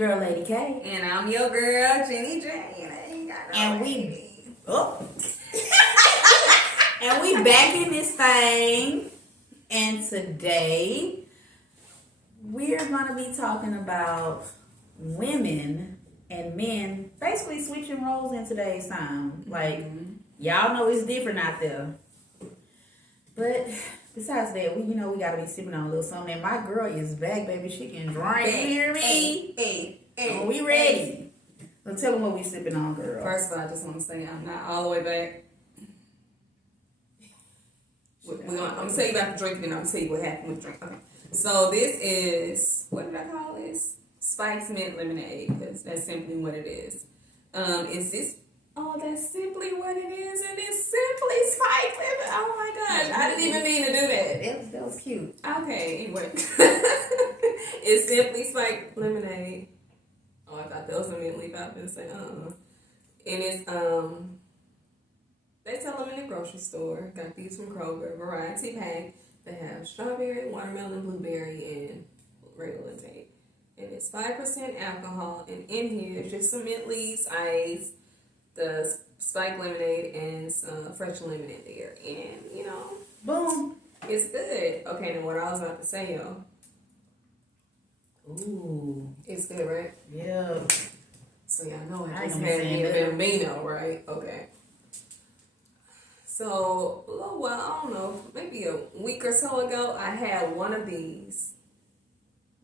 girl, Lady K. And I'm your girl, Jenny Jane. And we and we back in this thing. And today we're gonna be talking about women and men basically switching roles in today's time. Like y'all know it's different out there. But besides that, we gotta be sipping on a little something. And my girl is back, baby. She can drink. You hear me? Hey, we ready? So tell them what we sipping on, girl. First of all, I just want to say I'm not all the way back. I'm gonna tell you about the drink, and then I'm gonna tell you what happened with the drink. Okay. So this is, what did I call this? Spiked mint lemonade, because that's simply what it is. Is this? Oh, that's simply what it is, and it's simply spiked lemon. Oh my gosh, I didn't even mean to do that. That was cute. Okay, anyway. It's simply spiked lemonade. Oh, I thought that was a mint leaf. I was gonna say, And it's, they sell them in the grocery store. Got these from Kroger, variety pack. They have strawberry, watermelon, blueberry, and regular take. And it's 5% alcohol. And in here is just some mint leaves, ice, the spiked lemonade, and some fresh lemon in there. And, Boom. it's good. Okay, now what I was about to say, y'all. Ooh. It's good, right? Yeah. So y'all know I I just ain't had gonna me say a that. Bambino, right? Okay. So, well, I don't know, maybe a week or so ago, I had one of these.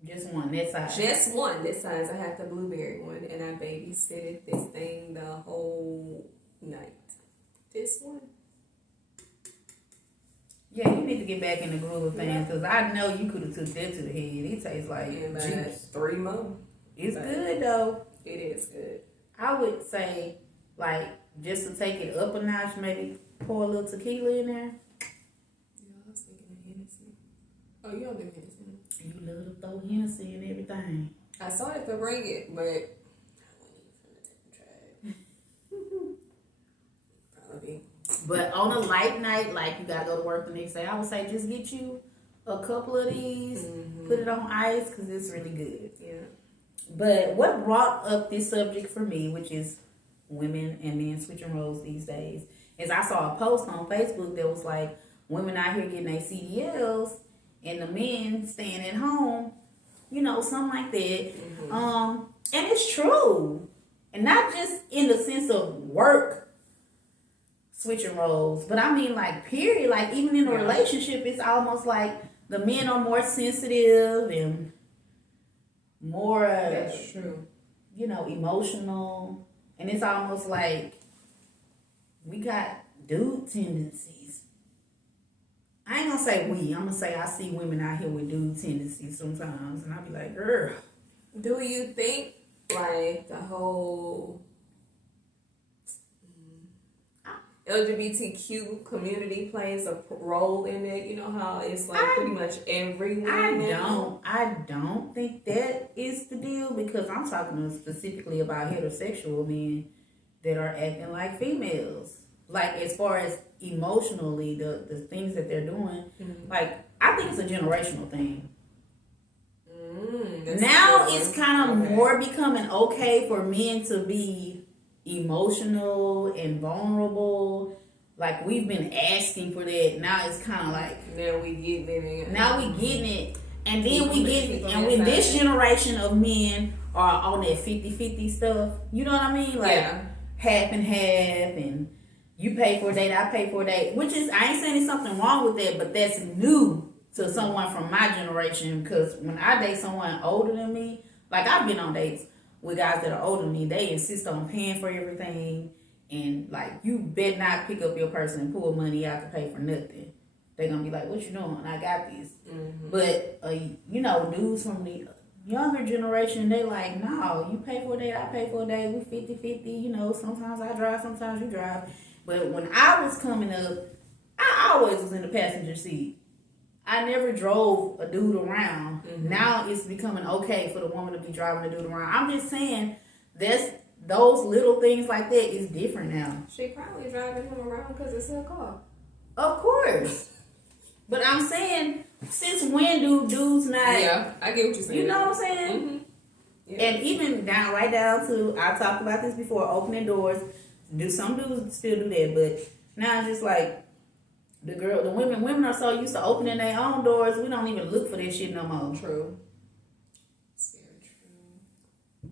Just one, that size. Just one, this size. I had the blueberry one, and I babysitted this thing the whole night. This one. Yeah, you need to get back in the groove of things, because I know you could have took that to the head. It tastes like juice. 3 more. It's good, though. It is good. I would say, like, just to take it up a notch, maybe pour a little tequila in there. Yeah, I was thinking of Hennessy. Oh, you don't do Hennessy. You love to throw Hennessy and everything. I started to bring it, but I probably. But on a light night, like you gotta go to work the next day, I would say just get you a couple of these, put it on ice, because it's really good. Yeah. But what brought up this subject for me, which is women and men switching roles these days, is I saw a post on Facebook that was like, women out here getting their CDLs and the men staying at home, something like that. And it's true. And not just in the sense of work switching roles, but I mean like period. Like even in a relationship, it's almost like the men are more sensitive and more That's true. Emotional. And it's almost like we got dude tendencies. I ain't gonna say we. I'm gonna say I see women out here with dude tendencies sometimes, and I'll be like, girl. Do you think like the whole LGBTQ community plays a role in it? You know how it's like pretty much everyone. I don't think that is the deal, because I'm talking specifically about heterosexual men that are acting like females. Like as far as emotionally, the things that they're doing, like I think it's a generational thing. Now it's kind of more becoming okay for men to be emotional and vulnerable. Like we've been asking for that. Now it's kind of like now we getting it. And then we get it. And when this generation of men are on that 50-50 stuff, you know what I mean? Like half and half, and you pay for a date, I pay for a date. Which is, I ain't saying there's something wrong with that, but that's new to someone from my generation. Because when I date someone older than me, like I've been on dates with guys that are older than me, they insist on paying for everything. And like, you better not pick up your purse and pull money out to pay for nothing. They're going to be like, what you doing? I got this. But, dudes from the younger generation, they like, no, you pay for a date, I pay for a date. We 50-50, sometimes I drive, sometimes you drive. But when I was coming up, I always was in the passenger seat. I never drove a dude around. Now it's becoming okay for the woman to be driving the dude around. I'm just saying, those little things like that is different now. She probably driving him around because it's her car. Of course. But I'm saying, since when do dudes not... Yeah, I get what you're saying. You know what I'm saying? Yeah. And even right down to, I talked about this before, opening doors. Some dudes still do that, but now it's just like the women are so used to opening their own doors, we don't even look for that shit no more. True. It's very true.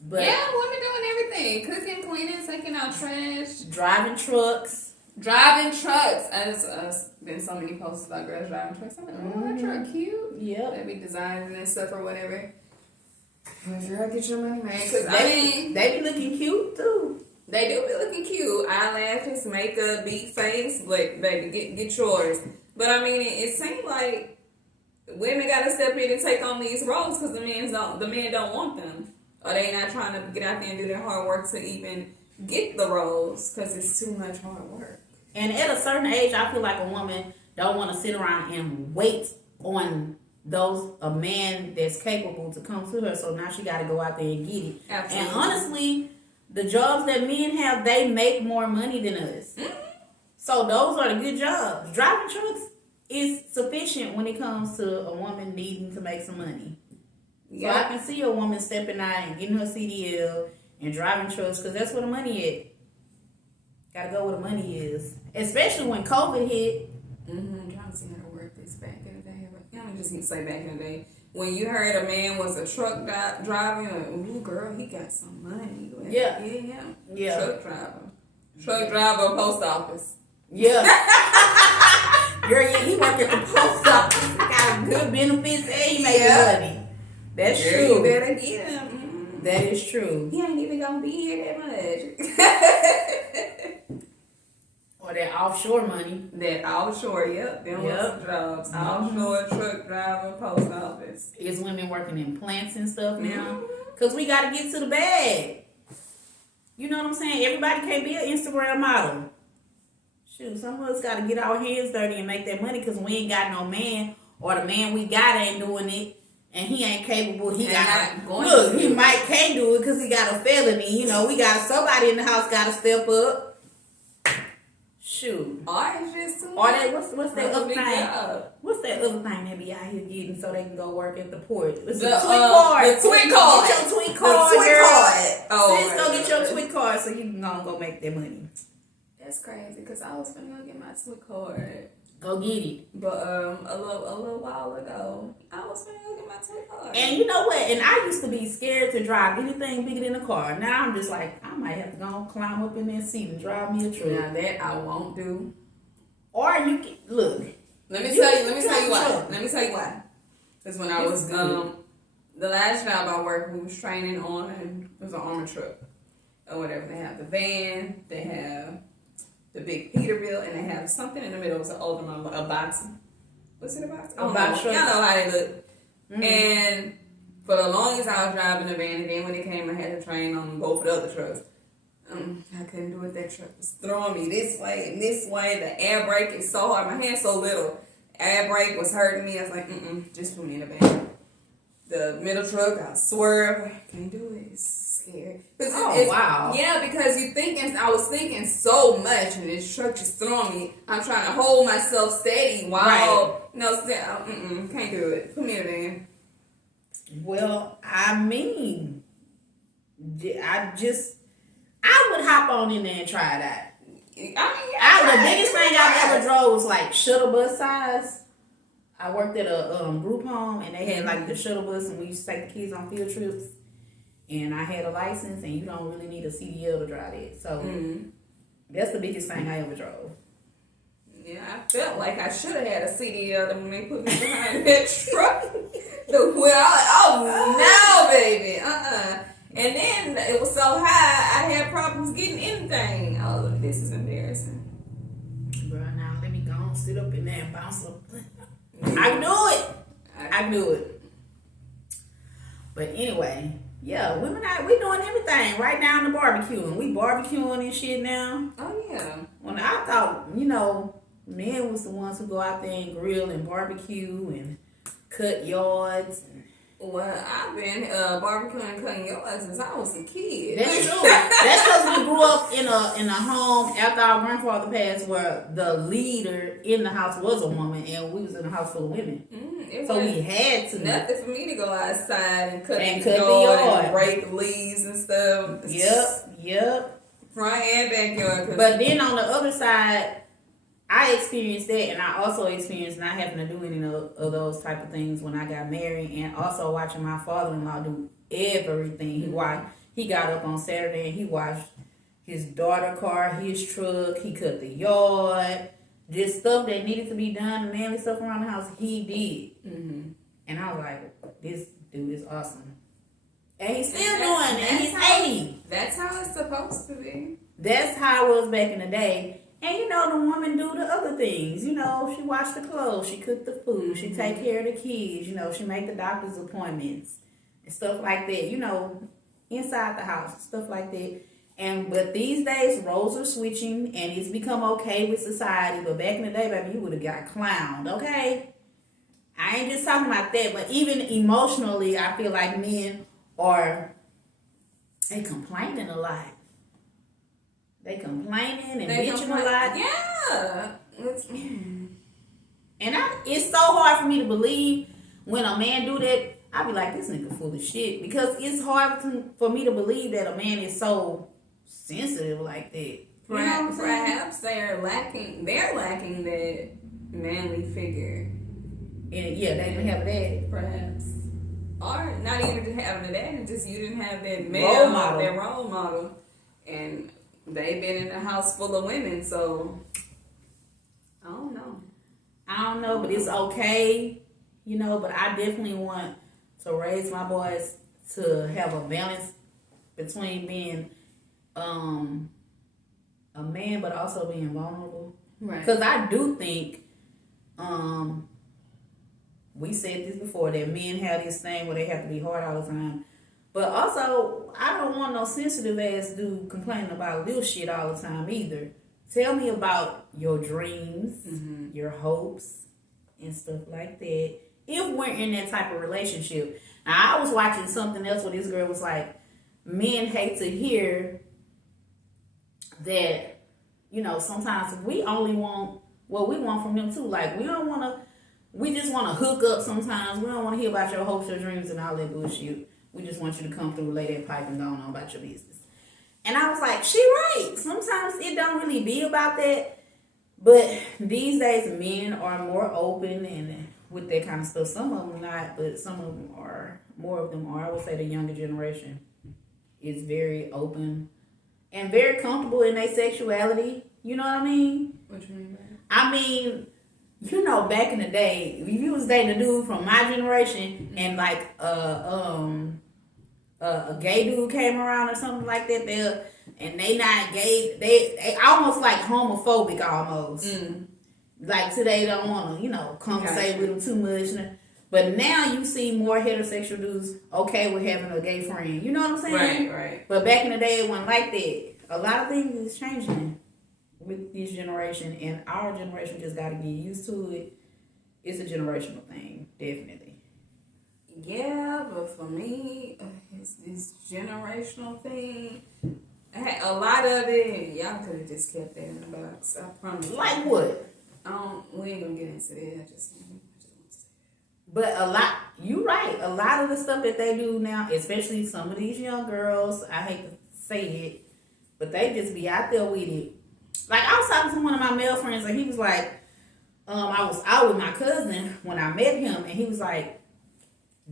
But yeah, women doing everything: cooking, cleaning, taking out trash, driving trucks. There's been so many posts about girls driving trucks. I'm like, oh, that truck cute. Yep. They be designing and stuff or whatever. But girl, get your money, man. Cause They be looking cute too. They do be looking cute. Eyelashes, makeup, big face. But baby, get yours. But I mean, it seems like women gotta step in and take on these roles because the men don't want them, or they not trying to get out there and do their hard work to even get the roles because it's too much hard work. And at a certain age, I feel like a woman don't want to sit around and wait on a man that's capable to come to her. So now she got to go out there and get it. Absolutely. And honestly, the jobs that men have, they make more money than us. Mm-hmm. So those are the good jobs. Driving trucks is sufficient when it comes to a woman needing to make some money. Yeah. So I can see a woman stepping out and getting her CDL and driving trucks because that's where the money is. Gotta go where the money is. Especially when COVID hit. I'm trying to see how to work this back in the day. I just need to say back in the day. When you heard a man was a truck driver, you're like, ooh, girl, he got some money. Yeah. Yeah. Truck driver, post office. Yeah. Girl, yeah, he worked at the post office. He got good benefits and he making money. That's true. You better get him. Mm-hmm. That is true. He ain't even gonna be here that much. Or that offshore money. That offshore, yep. Them jobs. Mm-hmm. Offshore, truck driver, post office. It's women working in plants and stuff now. Because we got to get to the bag. You know what I'm saying? Everybody can't be an Instagram model. Shoot, some of us got to get our hands dirty and make that money because we ain't got no man, or the man we got ain't doing it. And he ain't capable. He can't do it because he got a felony. You know, we got somebody in the house got to step up. Shoot. Or it's just too or that what's that other thing? What's that other thing they be out here getting so they can go work at the port? It's the tweet card. The tweet card. Get your tweet card. Oh, Sis, go get your tweet card so you can go make that money. That's crazy because I was finna go get my tweet card. Go get it. But a little while ago, I was finna go get my tweet card. And you know what? And I used to be scared to drive anything bigger than a car. Now I'm just like, I might have to go climb up in that seat and drive me a truck. Now that I won't do. Or you can look. Let me tell you why. Because when I was the last job I worked, we was training on, it was an armor truck or whatever. They have the van, they have the big Peterbilt, and they have something in the middle. It was an older model, a box. What's it, a box? A box truck. Y'all know how they look. Mm-hmm. And for the longest, I was driving the van, and then when it came, I had to train on both of the other trucks. I couldn't do it. That truck was throwing me this way and this way. The air brake is so hard. My hand's so little. Air brake was hurting me. I was like, just put me in the van. The middle truck, I swerve. I can't do it. It's scary. Wow. Yeah, because I was thinking so much, and this truck just throwing me. I'm trying to hold myself steady while, can't do it. Put me in the van. Well, I mean, I would hop on in there and try it out. The biggest thing I've ever drove was like shuttle bus size. I worked at a group home, and they had like the shuttle bus, and we used to take the kids on field trips. And I had a license, and you don't really need a CDL to drive it. So that's the biggest thing I ever drove. Yeah, I felt like I should have had a CDL when they put me behind that truck. No, baby, And then it was so high, I had problems getting anything. Oh, this is embarrassing. Bro, now let me go and sit up in there and bounce up. I can do it. I can do it. But anyway, yeah, women we doing everything right now in the barbecuing. We barbecuing and shit now. Oh, yeah. When I thought, men was the ones who go out there and grill and barbecue and cut yards. Well, I've been barbecuing and cutting your ass since I was a kid. That's true. That's because we grew up in a home after our grandfather passed, where the leader in the house was a woman, and we was in a house full of women. So we had to. Nothing for me to go outside and cut the yard and rake the leaves and stuff. Yep. Front and backyard. But then on the other side, I experienced that, and I also experienced not having to do any of those type of things when I got married, and also watching my father-in-law do everything. He got up on Saturday and he washed his daughter's car, his truck, he cut the yard, just stuff that needed to be done, manly stuff around the house, he did. Mm-hmm. And I was like, this dude is awesome. And he's still doing it, and he's 80. That's how it's supposed to be. That's how it was back in the day. And the woman do the other things. She wash the clothes, she cook the food, she take care of the kids, she make the doctor's appointments and stuff like that, inside the house, stuff like that. But these days, roles are switching, and it's become okay with society. But back in the day, baby, you would have got clowned, okay? I ain't just talking about that, but even emotionally, I feel like men they complaining a lot. They complaining and bitching a lot. Yeah. And it's so hard for me to believe when a man do that. I be like, this nigga full of shit. Because it's hard for me to believe that a man is so sensitive like that. Perhaps they're lacking that manly figure. And yeah, they didn't have that. Perhaps. Or not even having that, and just you didn't have that role model. And they've been in a house full of women, so I don't know, but it's okay, but I definitely want to raise my boys to have a balance between being a man, but also being vulnerable. Right. Because I do think, we said this before, that men have this thing where they have to be hard all the time. But also, I don't want no sensitive ass dude complaining about little shit all the time either. Tell me about your dreams, your hopes, and stuff like that. If we're in that type of relationship. Now, I was watching something else where this girl was like, men hate to hear that, sometimes we only want what we want from them too. Like, we just want to hook up sometimes. We don't want to hear about your hopes, your dreams, and all that bullshit. We just want you to come through, lay that pipe, and go on about your business. And I was like, she right. Sometimes it don't really be about that. But these days, men are more open and with that kind of stuff. Some of them not, but some of them are. More of them are. I would say the younger generation is very open and very comfortable in their sexuality. You know what I mean? What you mean by that? I mean, back in the day, if you was dating a dude from my generation and like a gay dude came around or something like that, they not gay, they almost like homophobic almost. Like today don't want to, conversate with them too much. But now you see more heterosexual dudes okay with having a gay friend. You know what I'm saying? Right. But back in the day, it wasn't like that. A lot of things is changing with this generation, and our generation just got to get used to it. It's a generational thing, definitely. Yeah, but for me, it's this generational thing. A lot of it, y'all could have just kept that in the box. I promise. Like what? We ain't gonna get into that. I just want to say that. But you right. A lot of the stuff that they do now, especially some of these young girls, I hate to say it, but they just be out there with it. Like, I was talking to one of my male friends, and he was like, I was out with my cousin when I met him, and he was like,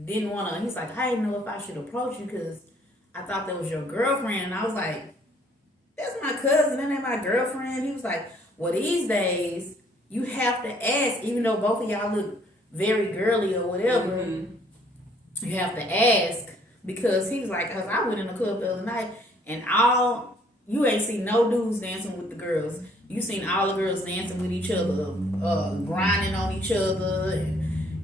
he's like, I didn't know if I should approach you because I thought that was your girlfriend. And I was like, that's my cousin, that ain't my girlfriend. He was like, well, these days, you have to ask, even though both of y'all look very girly or whatever, you have to ask, because he was like, because I went in the club the other night, and you ain't seen no dudes dancing with the girls. You seen all the girls dancing with each other, grinding on each other,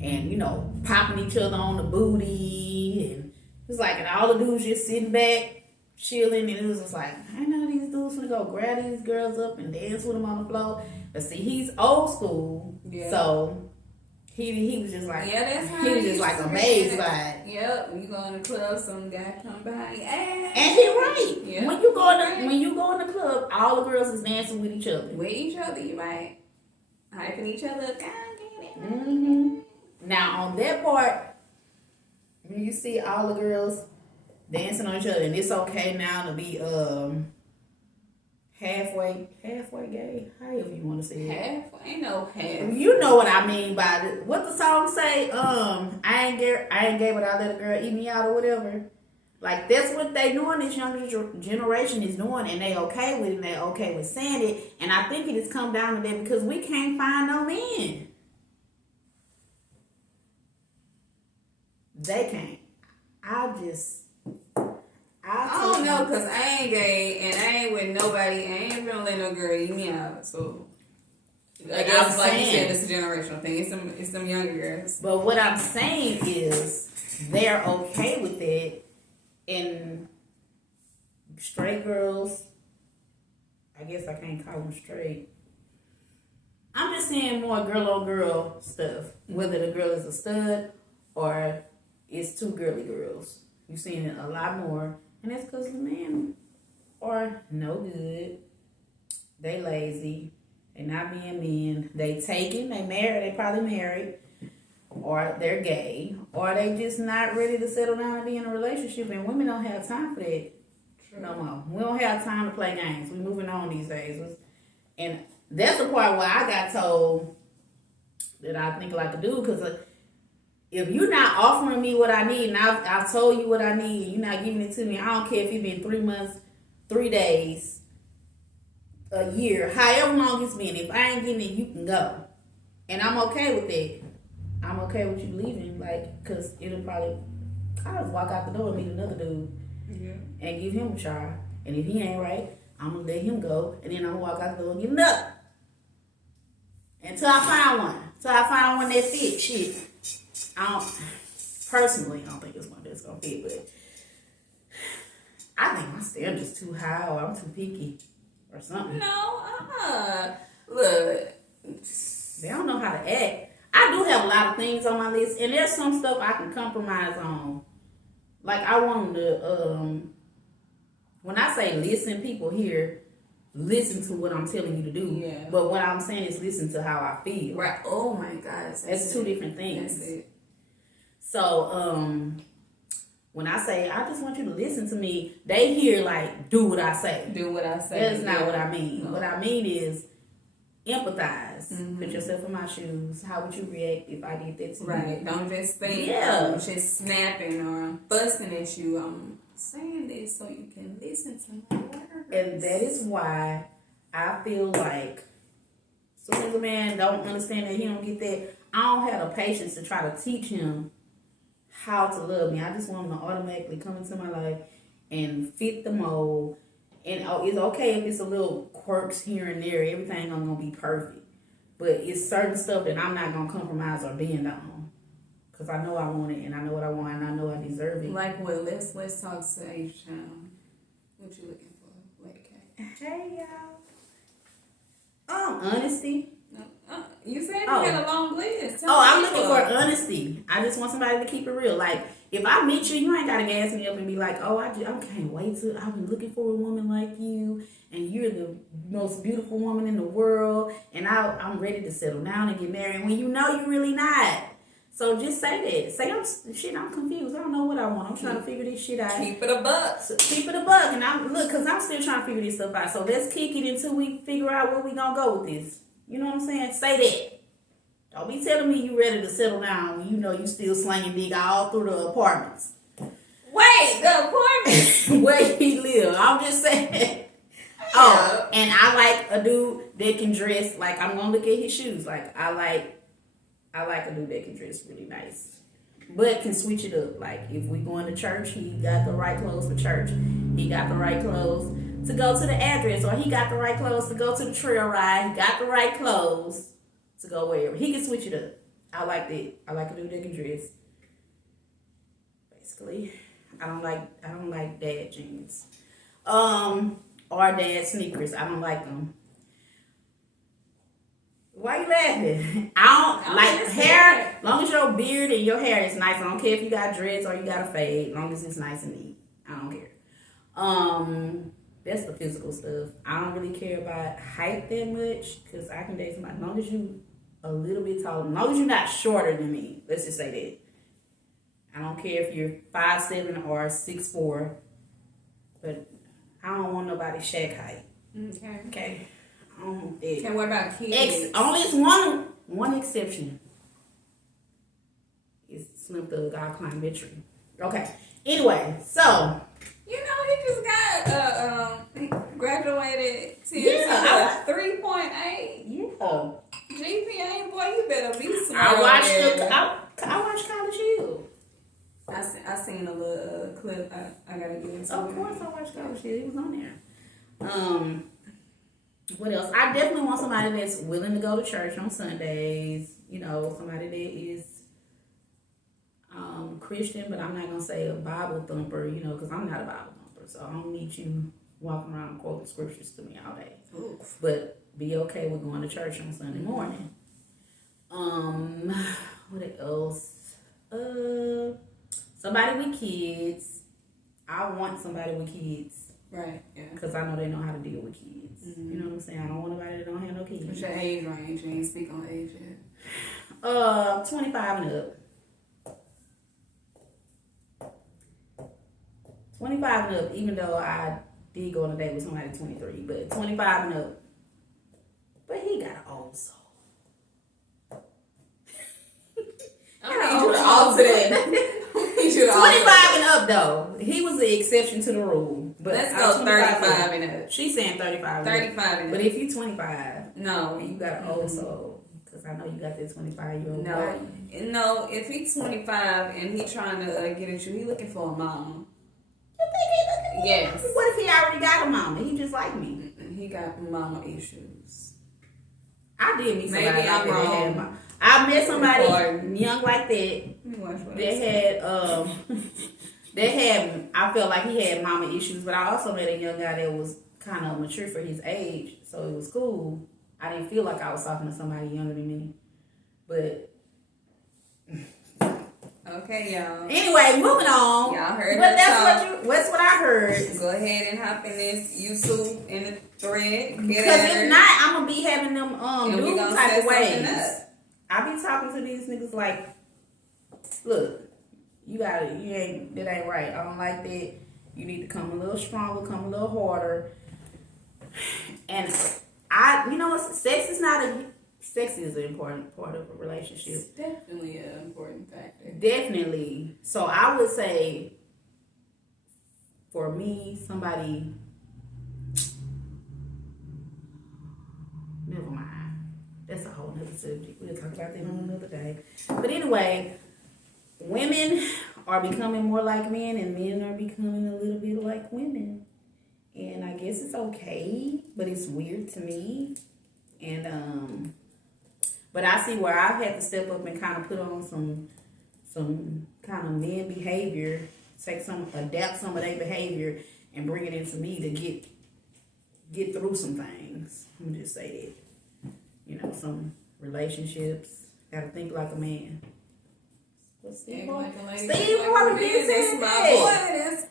and popping each other on the booty. And it was like, and all the dudes just sitting back, chilling. And it was just like, I know these dudes gonna go grab these girls up and dance with them on the floor. But see, he's old school. Yeah. So He was just like, yeah, that's how he was just like amazed by it. Yep, when you go in the club, some guy come by, hey. And he right. Yep. When you go in the club, all the girls is dancing with each other. With each other, you right. Hyping each other up. Mm-hmm. Now on that part, when you see all the girls dancing on each other, and it's okay now to be halfway gay, however you want to say it. Half, ain't no half. You know what I mean by it. What the song say? I ain't gay, but I let a girl eat me out or whatever. Like that's what they doing. This younger generation is doing, and they okay with it. And they okay with saying it. And I think it has come down to that because we can't find no men. They can't. I don't know, cause I ain't gay and I ain't with nobody. I ain't gonna let no girl eat me out. So I guess, like you said, it's a generational thing. It's some younger girls. But what I'm saying is, they're okay with it, and straight girls. I guess I can't call them straight. I'm just saying more girl on girl stuff. Whether the girl is a stud or it's two girly girls. You're seeing it a lot more. And that's because the men are no good. They lazy. They not being men. They taken. They married. They probably married. Or they're gay. Or they just not ready to settle down and be in a relationship. And women don't have time for that. True. No more. We don't have time to play games. We're moving on these days. And that's the part where I got told that I think like a dude. Because if you're not offering me what I need, and I've told you what I need, and you're not giving it to me, I don't care if it's been 3 months, 3 days, a year, however long it's been. If I ain't getting it, you can go. And I'm okay with that. I'm okay with you leaving, like, because it'll probably, I'll just walk out the door and meet another dude and give him a try. And if he ain't right, I'm going to let him go, and then I'm going to walk out the door and get another. Until I find one. Until I find one that fits. Shit. Personally, I don't think it's one that's gonna fit, but I think my standard's too high or I'm too picky or something. No, look. They don't know how to act. I do have a lot of things on my list, and there's some stuff I can compromise on. Like I want them to, when I say listen, people here, listen to what I'm telling you to do. Yeah. But what I'm saying is listen to how I feel. Right. Oh my God. That's two different things. That's it. So, when I say, I just want you to listen to me, they hear like, do what I say. Do what I say. That's not what I mean. No. What I mean is empathize. Mm-hmm. Put yourself in my shoes. How would you react if I did that to you? Right. Don't just think I'm just snapping or fussing at you. I'm saying this so you can listen to my words. And that is why I feel like as soon as a man don't understand that he don't get that, I don't have the patience to try to teach him how to love me. I just want him to automatically come into my life and fit the mold. And it's okay if it's a little quirks here and there. Everything ain't gonna be perfect. But it's certain stuff that I'm not gonna compromise or bend on. Because I know I want it and I know what I want and I know I deserve it. Like what? Let's talk to H-Town. What you looking for, Lady K? Hey y'all. Honesty. You said you had a long list. I'm looking for honesty. I just want somebody to keep it real. Like, if I meet you, you ain't got to gas me up and be like, oh, I can't wait to, I've been looking for a woman like you, and you're the most beautiful woman in the world, and I'm ready to settle down and get married, when you know you're really not. So just say that. Say, I'm confused. I don't know what I want. I'm trying to figure this shit out. Keep it a buck. So keep it a buck. And because I'm still trying to figure this stuff out. So let's kick it until we figure out where we going to go with this. You know what I'm saying? Say that. Don't be telling me you ready to settle down when you know you still slanging dick all through the apartments. Wait, the apartments? Where he live. I'm just saying. Oh, and I like a dude that can dress, like, I'm going to look at his shoes. Like, I like a dude that can dress really nice. But can switch it up. Like, if we going to church, he got the right clothes for church. He got the right clothes to go to the address, or he got the right clothes to go to the trail ride. He got the right clothes to go wherever. He can switch it up. I like that. I like a dude that can dress. Basically, I don't like dad jeans, or dad sneakers. I don't like them. Why you laughing? I don't like hair. Long as your beard and your hair is nice. I don't care if you got dreads or you got a fade. Long as it's nice and neat, I don't care. That's the physical stuff. I don't really care about height that much because I can date somebody. As long as you a little bit taller, as long as you're not shorter than me. Let's just say that. I don't care if you're 5'7" or 6'4", but I don't want nobody Shaq height. Okay. And what about kids? Only it's one exception. It's Slim Thug. I'll climb that tree. Okay. Anyway, so he just got he graduated to 3.8. Yeah. GPA, boy, you better be smart. I watched College Hill. I seen a little clip. I gotta get into. Of course, I watched College Hill. He was on there. What else? I definitely want somebody that's willing to go to church on Sundays. Somebody that is Christian, but I'm not gonna say a Bible thumper. Because I'm not a Bible thumper, so I don't need you walking around quoting scriptures to me all day. Oof. But be okay with going to church on Sunday morning. What else? Somebody with kids. I want somebody with kids. Right, yeah. Because I know they know how to deal with kids. Mm-hmm. You know what I'm saying? I don't want nobody that don't have no kids. What's your age range? You ain't speak on age yet. 25 and up. 25 and up, even though I did go on a date with somebody 23, but 25 and up. But he got an old soul. I need you to 25 and up, though. He was the exception to the rule. But let's go 35 and up. She's saying 35 and up. But if you 25, no, you got an old soul. Because I know you got that 25-year-old boy. No, if he's 25 and he trying to get at you, he looking for a mama. You think he looking for a mama? What if he already got a mama? He just like me. He got mama issues. I did meet somebody like that. I met somebody young like that. That had I felt like he had mama issues, but I also met a young guy that was kind of mature for his age, so it was cool. I didn't feel like I was talking to somebody younger than me, but okay, y'all. Anyway, moving on. Y'all heard, but that's what I heard. Go ahead and hop in this YouTube in the thread. Because if not, I'm gonna be having them dude type of ways. I be talking to these niggas like, look, that ain't right. I don't like that. You need to come a little stronger, come a little harder. And sex is an important part of a relationship. It's definitely an important factor. Definitely. So I would say, for me, somebody, never mind. That's a whole nother subject. We'll talk about that on another day. But anyway, women are becoming more like men and men are becoming a little bit like women. And I guess it's okay, but it's weird to me. And but I see where I've had to step up and kind of put on some kind of men behavior, adapt some of their behavior and bring it into me to get through some things. Let me just say that. Some relationships, gotta think like a man. What's Steve Harvey? Steve Harvey said that.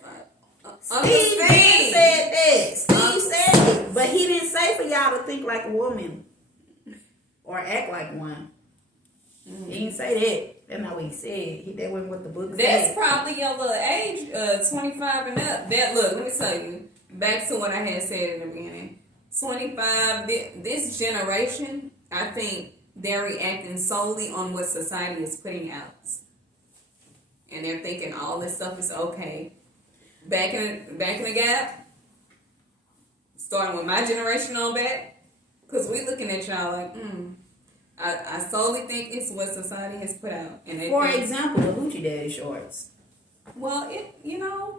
Steve said that. Steve said it. But he didn't say for y'all to think like a woman or act like one. Mm-hmm. He didn't say that. That's not what he said. That wasn't what the book said. That's probably your little age, 25 and up. Look, let me tell you. Back to what I had said in the beginning. 25, this generation, I think they're reacting solely on what society is putting out. And they're thinking all this stuff is okay. Back in the gap, starting with my generation on back, because we looking at y'all like, I solely think it's what society has put out. And for example, the Hoochie Daddy shorts. Well,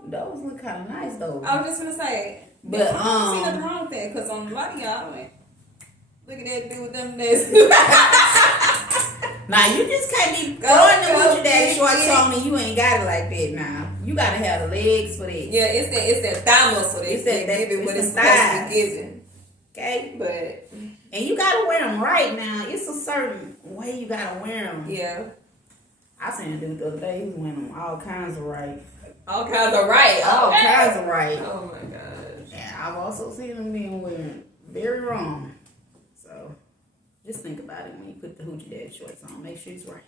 those look kind of nice though. I was just gonna say, but I don't see nothing wrong with that, because on a lot of y'all, look at that dude with them days. Now you just can't be throwing the Hoochie Daddy shorts on me. You ain't got it like that now. You gotta have the legs for that. Yeah, it's that thigh muscle. It's that what it's supposed to be given. Okay, but And you gotta wear them right now. It's a certain way you gotta wear them. Yeah. I seen a dude the other day. He was wearing them all kinds of right. All kinds of right. All kinds of right. Oh my gosh. And I've also seen them being wearing very wrong. So just think about it when you put the hoochie daddy shorts on. Make sure it's right.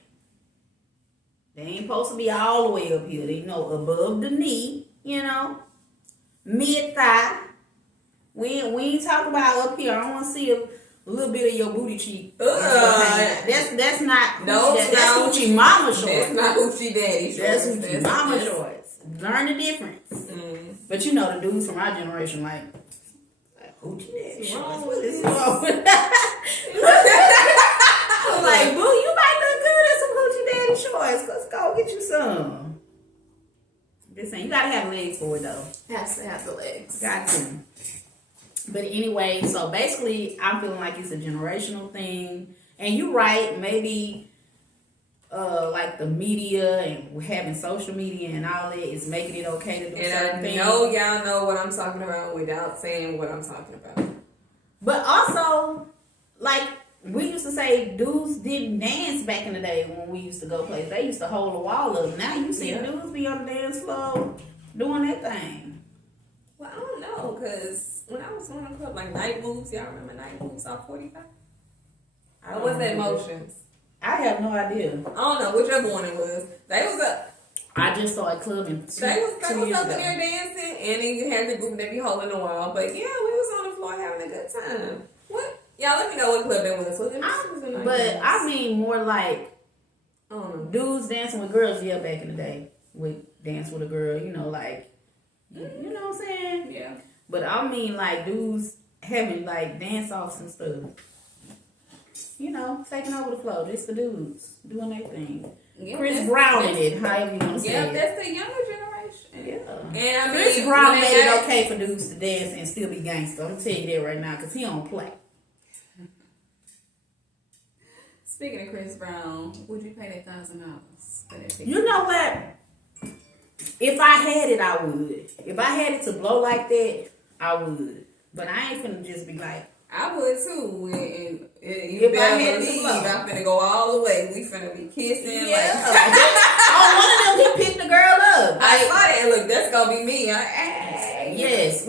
They ain't supposed to be all the way up here. They above the knee, mid thigh. We ain't talk about up here. I don't want to see a little bit of your booty cheek. That's not. No, that's hoochie mama shorts. That's not hoochie daddy shorts. That's hoochie mama shorts. Learn the difference. Mm. But the dudes from our generation like hoochie daddy shorts. What is wrong with I'm like, boo, you might look good in some hoochie daddy shorts. Let's go get you some. Just saying, you gotta have legs for it though. Has to have the legs. Got to. But anyway, so basically, I'm feeling like it's a generational thing. And you're right, maybe like the media and having social media and all that is making it okay to do certain things. And I know y'all know what I'm talking about without saying what I'm talking about. But also, like, we used to say dudes didn't dance back in the day when we used to go places. They used to hold a wall up. Now you see dudes be on the dance floor doing that thing. Well, I don't know, because when I was on the club, like Night Moves, y'all remember Night Moves off 45? Or was that Motions? I have no idea. I don't know, whichever one it was. They was up. I just saw a club in They was up in there dancing, and then you had the group that be holding the wall. But yeah, we was on the floor having a good time. What? Y'all let me know what club that was. I mean more like I don't know. Dudes dancing with girls, back in the day. With Dance with a Girl, like, you know what I'm saying? Yeah. But I mean like dudes having like dance-offs and stuff. Taking over the flow. Just the dudes doing their thing. Yeah, Chris Brown in it, however you want to say it. Yeah, that's the younger generation. Yeah. And I mean, Chris Brown made it okay for dudes to dance and still be gangster. I'm going to tell you that right now because he don't play. Speaking of Chris Brown, would you pay that $1,000 for that ticket? You know what? If I had it, I would. If I had it to blow like that, I would. But I ain't finna just be like, I would too. And if I had to blow, I'm finna go all the way. We finna be kissing. Yeah. Oh, one of them, he picked the girl up. I saw that. Look, that's gonna be me. Yes,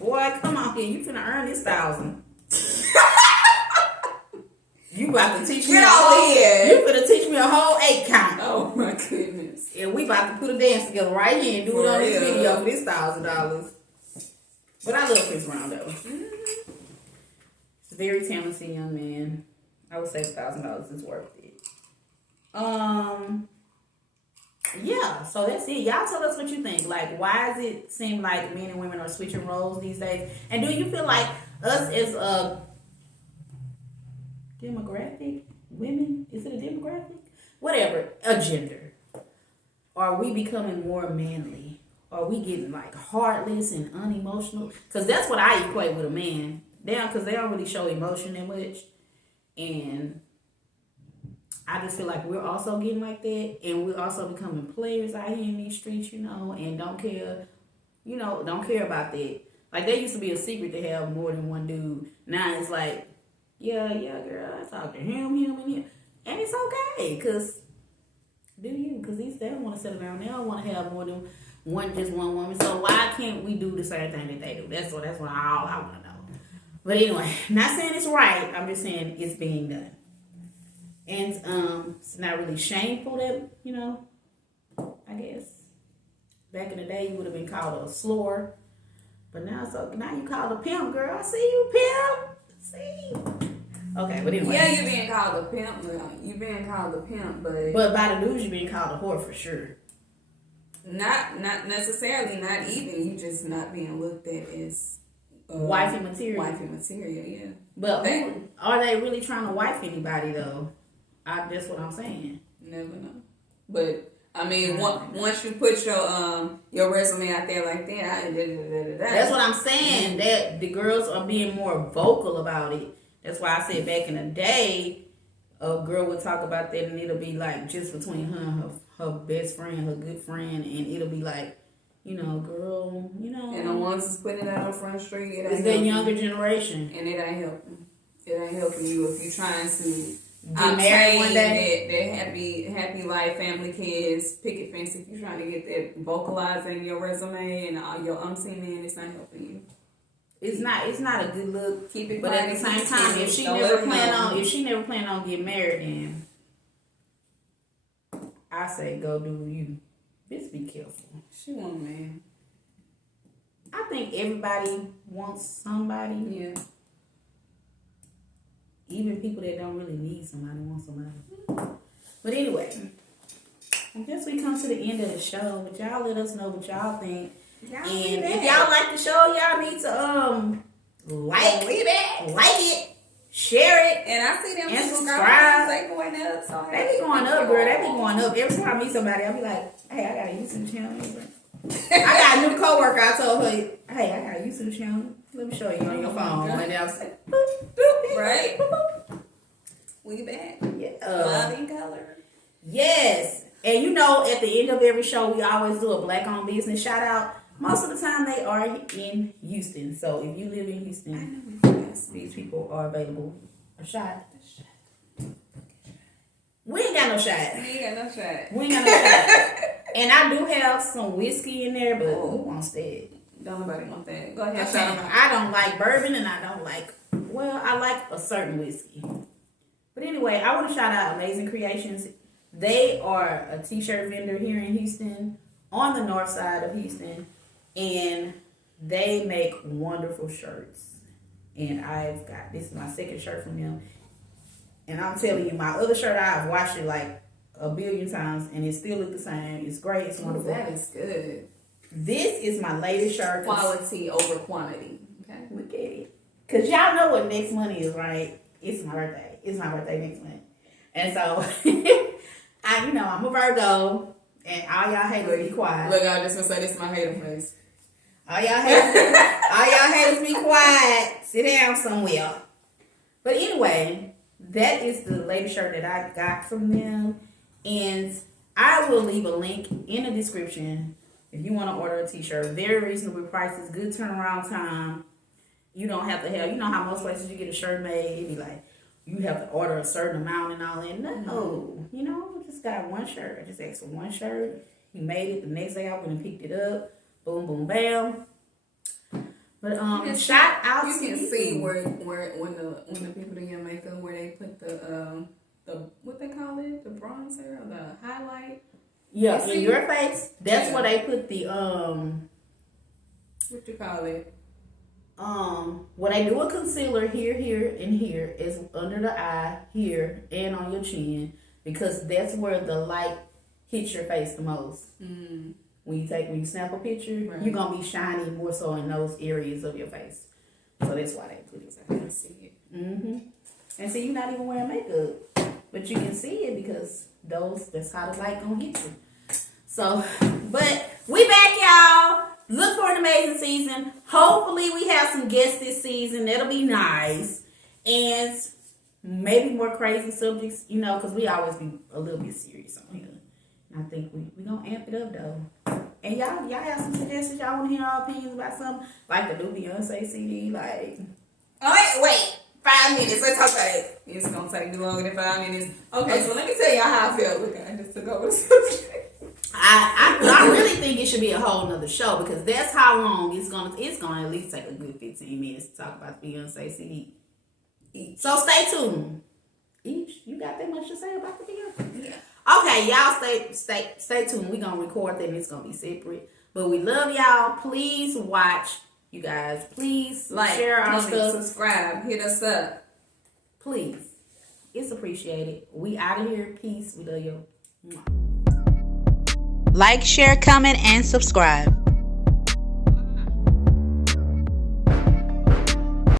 boy, come on here. You finna earn this $1,000. You about to teach me You finna teach me a whole 8 count. Oh my goodness. And we about to put a dance together right here and do it on this video for this $1,000. But I love Chris Brown though. Mm-hmm. He's a very talented young man. I would say $1,000 is worth it. Yeah, so that's it. Y'all tell us what you think. Like, why does it seem like men and women are switching roles these days? And do you feel like us as a demographic, women, is it a demographic? Whatever, a gender. Are we becoming more manly? Are we getting like heartless and unemotional? Because that's what I equate with a man. Because they don't really show emotion that much. And I just feel like we're also getting like that. And we're also becoming players out here in these streets, and don't care, don't care about that. Like, there used to be a secret to have more than one dude. Now it's like, yeah, girl, I talk to him, and him. And it's okay, because these they don't want to settle down. They don't want to have more than just one woman. So why can't we do the same thing that they do? That's all I want to know. But anyway, not saying it's right. I'm just saying it's being done. And it's not really shameful that, I guess. Back in the day, you would have been called a slur. But now you called a pimp, girl. I see you, pimp. See. Okay, but anyway. Yeah, you're being called a pimp. You're being called a pimp, but by the dudes, you're being called a whore for sure. Not necessarily, not even. You just not being looked at as wifey material. Wifey material, yeah. But are they really trying to wife anybody though? That's what I'm saying. Never know. But I mean, once you put your resume out there like that, that's what I'm saying. That the girls are being more vocal about it. That's why I said back in the day, a girl would talk about that, and it'll be like just between her and her best friend, her good friend, and it'll be like, girl, And the ones that's putting it out on Front Street, it's that younger generation, and it ain't helping. It ain't helping you if you're trying to get married one day. That happy life, family, kids, picket fence. If you're trying to get that vocalized in your resume and all your unseen in, it's not helping you. It's not a good look. Keep it but quiet, at the same time, if she never plan on getting married, then I say go do you. Just be careful. She want a man. I think everybody wants somebody. Yeah. Even people that don't really need somebody want somebody. But anyway, I guess we come to the end of the show. But y'all let us know what y'all think. And if y'all like the show, y'all need to like it, share it, and I see them and subscribe. They going up, so they be going up, girl. They be going up. Every time I meet somebody, I'll be like, "Hey, I got a YouTube channel." I got a new coworker. I told her, "Hey, I got a YouTube channel. Let me show you on your phone." And then I was like, boop, boop, right? Boop, boop. We back. Yeah. Love in color. Yes. And you know, at the end of every show, we always do a Black-owned business shout out. Most of the time, they are in Houston. So if you live in Houston, these people are available. A shot. We ain't got no shot. And I do have some whiskey in there, but who wants that? Don't nobody want that. Go ahead. I don't like bourbon, and I don't like. Well, I like a certain whiskey. But anyway, I want to shout out Amazin Creashonz. They are a t-shirt vendor here in Houston, on the north side of Houston. And they make wonderful shirts. And I've got, this is my second shirt from them. And I'm telling you, my other shirt, I've washed it like a billion times. And it still looks the same. It's great. It's wonderful. That is good. This is my latest shirt. Quality over quantity. Okay. Look at it. Because y'all know what next month is, right? It's my birthday. It's my birthday next month. And so, I'm a Virgo. And all y'all haters be quiet. Look, I just want to say this is my hater face. All y'all haters be quiet. Sit down somewhere. But anyway, that is the latest shirt that I got from them. And I will leave a link in the description if you want to order a t-shirt. Very reasonable prices, good turnaround time. You don't have to have, you know how most places you get a shirt made, it be like, you have to order a certain amount and all that. No, just got one shirt. I just asked for one shirt. He made it. The next day I went and picked it up. Boom, boom, bam. But shout out to you. You can see where when the people do your makeup, where they put the what they call it, the bronzer or the highlight. Yeah, in your face. That's where they put the what you call it? When they do a concealer here, and here is under the eye, here, and on your chin, because that's where the light hits your face the most. Mm. When you snap a picture, you're gonna be shiny more so in those areas of your face. So that's why they put it. I can see it. Mm-hmm. And see, you're not even wearing makeup, but you can see it because that's how the light gonna hit you. So, but we back, y'all. Look for an amazing season. Hopefully, we have some guests this season. That'll be nice, and maybe more crazy subjects. Because we always be a little bit serious on here. I think we gonna amp it up though. And y'all have some suggestions. Y'all want to hear our opinions about something like the new Beyonce CD? Like, wait, 5 minutes. Let's talk about it. It's gonna take me longer than 5 minutes. Okay, so let me tell y'all how I felt. Look, I just took over the subject. I really think it should be a whole nother show because that's how long it's gonna at least take a good 15 minutes to talk about the Beyonce CD. So stay tuned. You got that much to say about the Beyonce? Yeah. Okay, y'all stay tuned. We're gonna record that and it's gonna be separate. But we love y'all. Please watch, you guys. Please share our stuff. Subscribe, hit us up. Please. It's appreciated. We out of here. Peace. We love you. Like, share, comment, and subscribe.